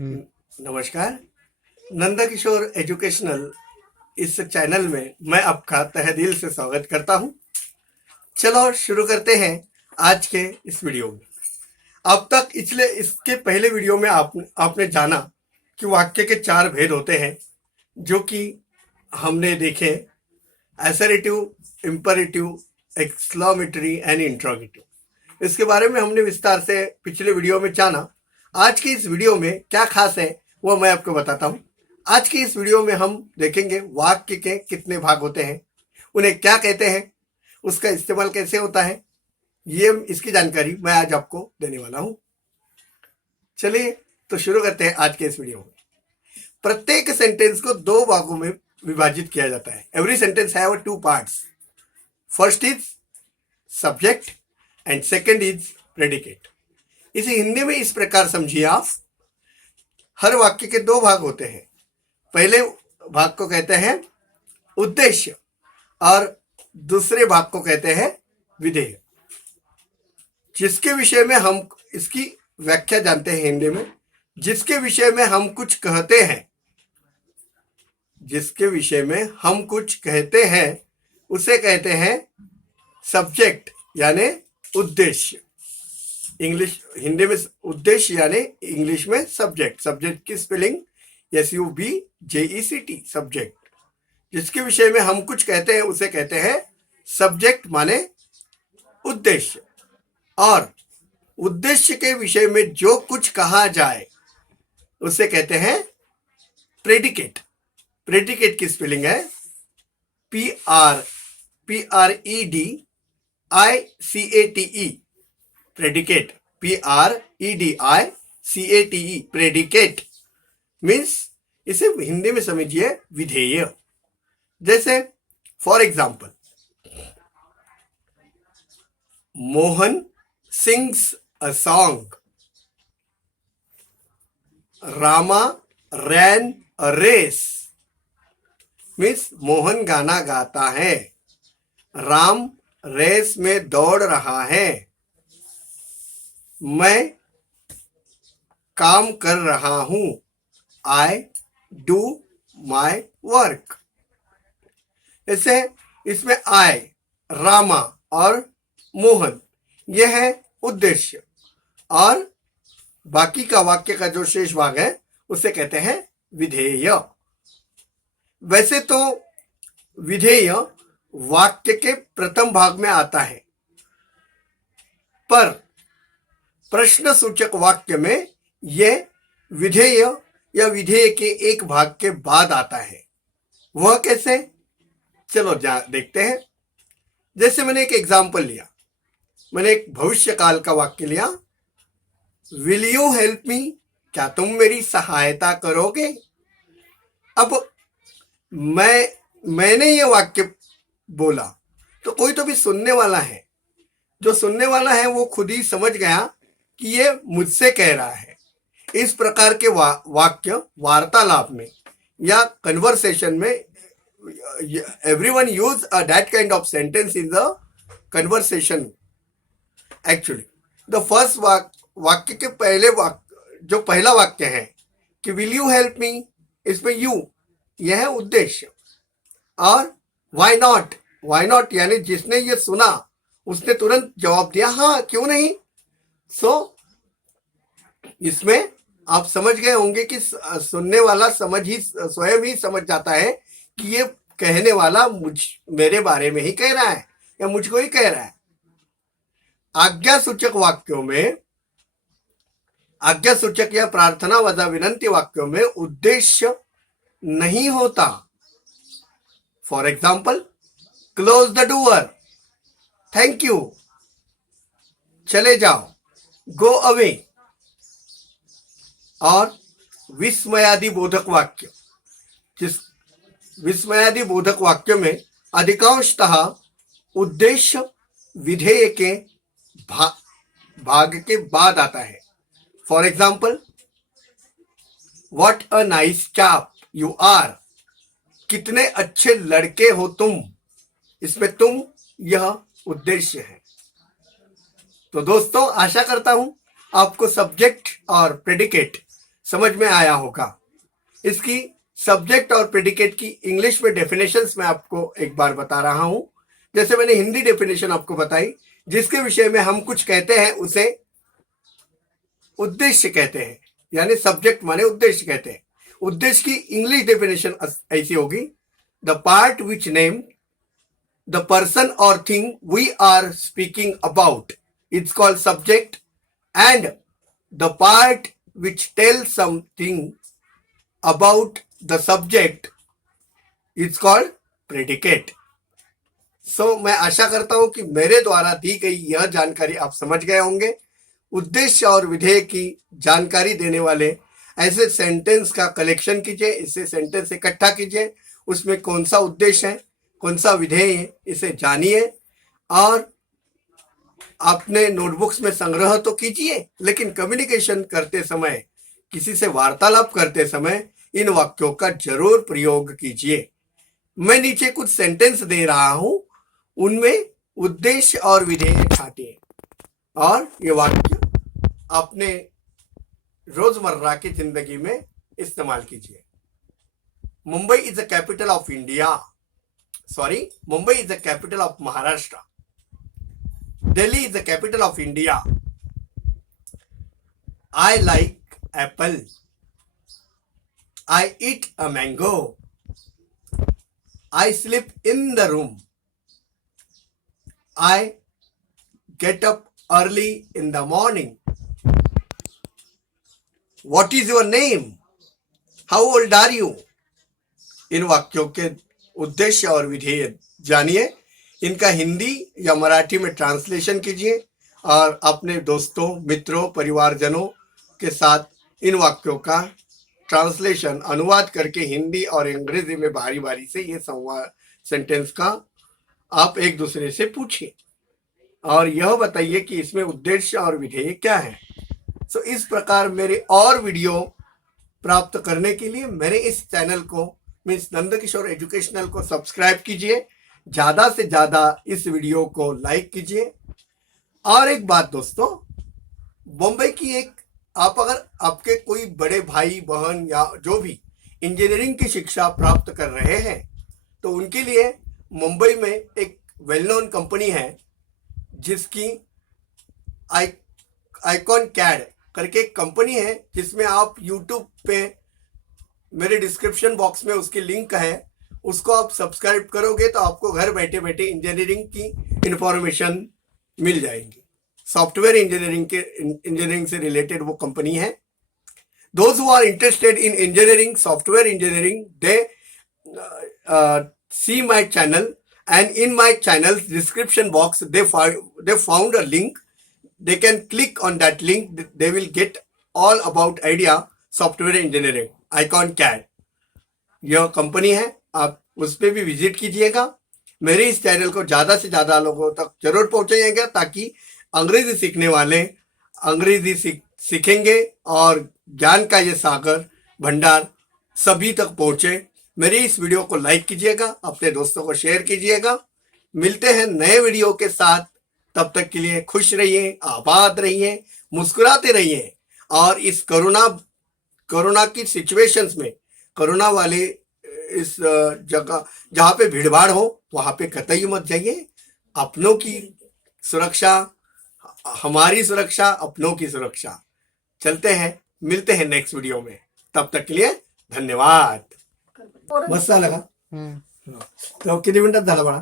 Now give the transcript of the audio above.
नमस्कार। नंदा किशोर एजुकेशनल इस चैनल में मैं आपका तहे दिल से स्वागत करता हूं। चलो शुरू करते हैं आज के इस वीडियो में। अब तक इसके पहले वीडियो में आपने जाना कि वाक्य के 4 भेद होते हैं, जो कि हमने देखे: assertive, imperative, exclamatory and interrogative. इसके बारे में हमने विस्तार से पिछले वीडियो में जाना। आज की इस वीडियो में क्या खास है वो मैं आपको बताता हूं। आज की इस वीडियो में हम देखेंगे वाक्य के कितने भाग होते हैं, उन्हें क्या कहते हैं, उसका इस्तेमाल कैसे होता है, ये इसकी जानकारी मैं आज आपको देने वाला हूं। चलिए तो शुरू करते हैं आज के इस वीडियो में। प्रत्येक सेंटेंस को 2 भागों में विभाजित किया जाता है। Every sentence have 2 parts. First is subject and second is predicate. इसे हिंदी में इस प्रकार समझिए आप, हर वाक्य के 2 भाग होते हैं। पहले भाग को कहते हैं उद्देश्य और दूसरे भाग को कहते हैं विधेय, जिसके विषय में हम इसकी व्याख्या जानते हैं हिंदी में। जिसके विषय में हम कुछ कहते हैं, जिसके विषय में हम कुछ कहते हैं उसे कहते हैं सब्जेक्ट यानी उद्देश्य। हिंदी में उद्देश्य यानी इंग्लिश में सब्जेक्ट। सब्जेक्ट की स्पेलिंग SUBJECT, सब्जेक्ट। जिसके विषय में हम कुछ कहते हैं उसे कहते हैं सब्जेक्ट माने उद्देश्य। और उद्देश्य के विषय में जो कुछ कहा जाए उसे कहते हैं प्रेडिकेट। प्रेडिकेट की स्पेलिंग है PREDICATE, predicate. PREDICATE, predicate means इसे हिंदी में समझिए विधेय। जैसे for example, Mohan sings a song, Rama ran a race. Means Mohan गाना गाता है, राम रेस में दौड़ रहा है, मैं काम कर रहा हूं, I do my work। ऐसे इसमें I, रामा और मोहन यह है उद्देश्य, और बाकी का वाक्य का जो शेष भाग है उसे कहते हैं विधेय। वैसे तो विधेय वाक्य के प्रथम भाग में आता है, पर प्रश्न सूचक वाक्य में यह विधेय या विधेय के एक भाग के बाद आता है। वह कैसे, चलो देखते हैं। जैसे मैंने एक एग्जाम्पल लिया, मैंने एक भविष्य काल का वाक्य लिया, विल यू हेल्प मी, क्या तुम मेरी सहायता करोगे। अब मैंने ये वाक्य बोला तो कोई तो भी सुनने वाला है, जो सुनने वाला है वो खुद ही समझ गया कि ये मुझसे कह रहा है। इस प्रकार के वाक्य वार्तालाप में या कन्वर्सेशन में everyone use that kind of sentence in the conversation. Actually the first वाक्य के जो पहला वाक्य है कि विल यू हेल्प मी, इसमें यू यह है उद्देश्य, और व्हाई नॉट यानी जिसने ये सुना उसने तुरंत जवाब दिया हाँ क्यों नहीं। इसमें आप समझ गए होंगे कि सुनने वाला स्वयं ही समझ जाता है कि ये कहने वाला मेरे बारे में ही कह रहा है या मुझको ही कह रहा है। आज्ञा सूचक वाक्यों में, आज्ञा सूचक या प्रार्थना वजा विनंती वाक्यों में उद्देश्य नहीं होता। For example, close the door, thank you, चले जाओ, गो अवे। और विस्मयादि बोधक वाक्य, जिस विस्मयादि बोधक वाक्य में अधिकांशतः उद्देश्य विधेय के भाग के बाद आता है। For example, what a nice chap you are, कितने अच्छे लड़के हो तुम। इसमें तुम यह उद्देश्य है। तो दोस्तों आशा करता हूं आपको सब्जेक्ट और प्रेडिकेट समझ में आया होगा। इसकी सब्जेक्ट और प्रेडिकेट की इंग्लिश में डेफिनेशंस मैं आपको एक बार बता रहा हूं। जैसे मैंने हिंदी डेफिनेशन आपको बताई, जिसके विषय में हम कुछ कहते हैं उसे उद्देश्य कहते हैं, यानी सब्जेक्ट माने उद्देश्य कहते हैं। उद्देश्य की इंग्लिश डेफिनेशन ऐसी होगी, the part which name the person और thing we are speaking about it's called subject, and the part which tell something about the subject it's called predicate. So मैं आशा करता हूं कि मेरे द्वारा दी गई यह जानकारी आप समझ गए होंगे। उद्देश्य और विधेय की जानकारी देने वाले ऐसे सेंटेंस का कलेक्शन कीजिए, इससे सेंटेंस इकट्ठा कीजिए, उसमें कौन सा उद्देश्य है, कौन सा विधेय है, इसे जानिए और अपने नोटबुक्स में संग्रह तो कीजिए, लेकिन कम्युनिकेशन करते समय, किसी से वार्तालाप करते समय इन वाक्यों का जरूर प्रयोग कीजिए। मैं नीचे कुछ सेंटेंस दे रहा हूं, उनमें उद्देश्य और विधेय छाटिए और ये वाक्य अपने रोजमर्रा की जिंदगी में इस्तेमाल कीजिए। Mumbai is the capital of India, sorry, Mumbai is the capital of Maharashtra. Delhi is the capital of India. I like Apple. I eat a mango. I sleep in the room. I get up early in the morning. What is your name? How old are you? इन वाक्यों के उद्देश्य और विधेय जानिए, इनका हिंदी या मराठी में translation कीजिए और अपने दोस्तों, मित्रों, परिवारजनों के साथ इन वाक्यों का ट्रांसलेशन, अनुवाद करके हिंदी और अंग्रेजी में बारी बारी से ये संवाद सेंटेंस का आप एक दूसरे से पूछिए और यह बताइए कि इसमें उद्देश्य और विधेय क्या है। सो इस प्रकार मेरे और वीडियो प्राप्त करने के लिए मेरे इस चैनल को, मीन्स नंदकिशोर एजुकेशनल को सब्सक्राइब कीजिए, ज्यादा से ज्यादा इस वीडियो को लाइक कीजिए। और एक बात दोस्तों, बॉम्बे की एक, आप अगर आपके कोई बड़े भाई बहन या जो भी इंजीनियरिंग की शिक्षा प्राप्त कर रहे हैं तो उनके लिए मुंबई में एक वेल नोन कंपनी है जिसकी आइकॉन कैड करके एक कंपनी है, जिसमें आप यूट्यूब पे मेरे डिस्क्रिप्शन बॉक्स में उसकी लिंक है, उसको आप सब्सक्राइब करोगे तो आपको घर बैठे बैठे इंजीनियरिंग की इंफॉर्मेशन मिल जाएगी। सॉफ्टवेयर इंजीनियरिंग से रिलेटेड वो कंपनी है। Those who are interested in engineering, software engineering, they see my channel, and in my channel's description box they found a link. They can click on that link. They will get all about idea software engineering, icon CAD. यह company है, आप उस पर भी visit कीजिएगा। मेरे इस channel को ज्यादा से ज्यादा लोगों तक जरूर पहुंचाइएगा ताकि अंग्रेजी सीखने वाले अंग्रेजी सीखेंगे और ज्ञान का ये सागर भंडार सभी तक पहुंचे। मेरी इस वीडियो को लाइक कीजिएगा, अपने दोस्तों को शेयर कीजिएगा। मिलते हैं नए वीडियो के साथ, तब तक के लिए खुश रहिए, आबाद रहिए, मुस्कुराते रहिए और इस कोरोना की सिचुएशंस में, कोरोना वाले इस जगह जहाँ पे भीड़भाड़ हो वहाँ पे कतई मत जाइए। अपनों की सुरक्षा, हमारी सुरक्षा, अपनों की सुरक्षा। चलते हैं, मिलते हैं नेक्स्ट वीडियो में, तब तक के लिए धन्यवाद। मस्त लगा तो किती मिनिटात झाला बाळा?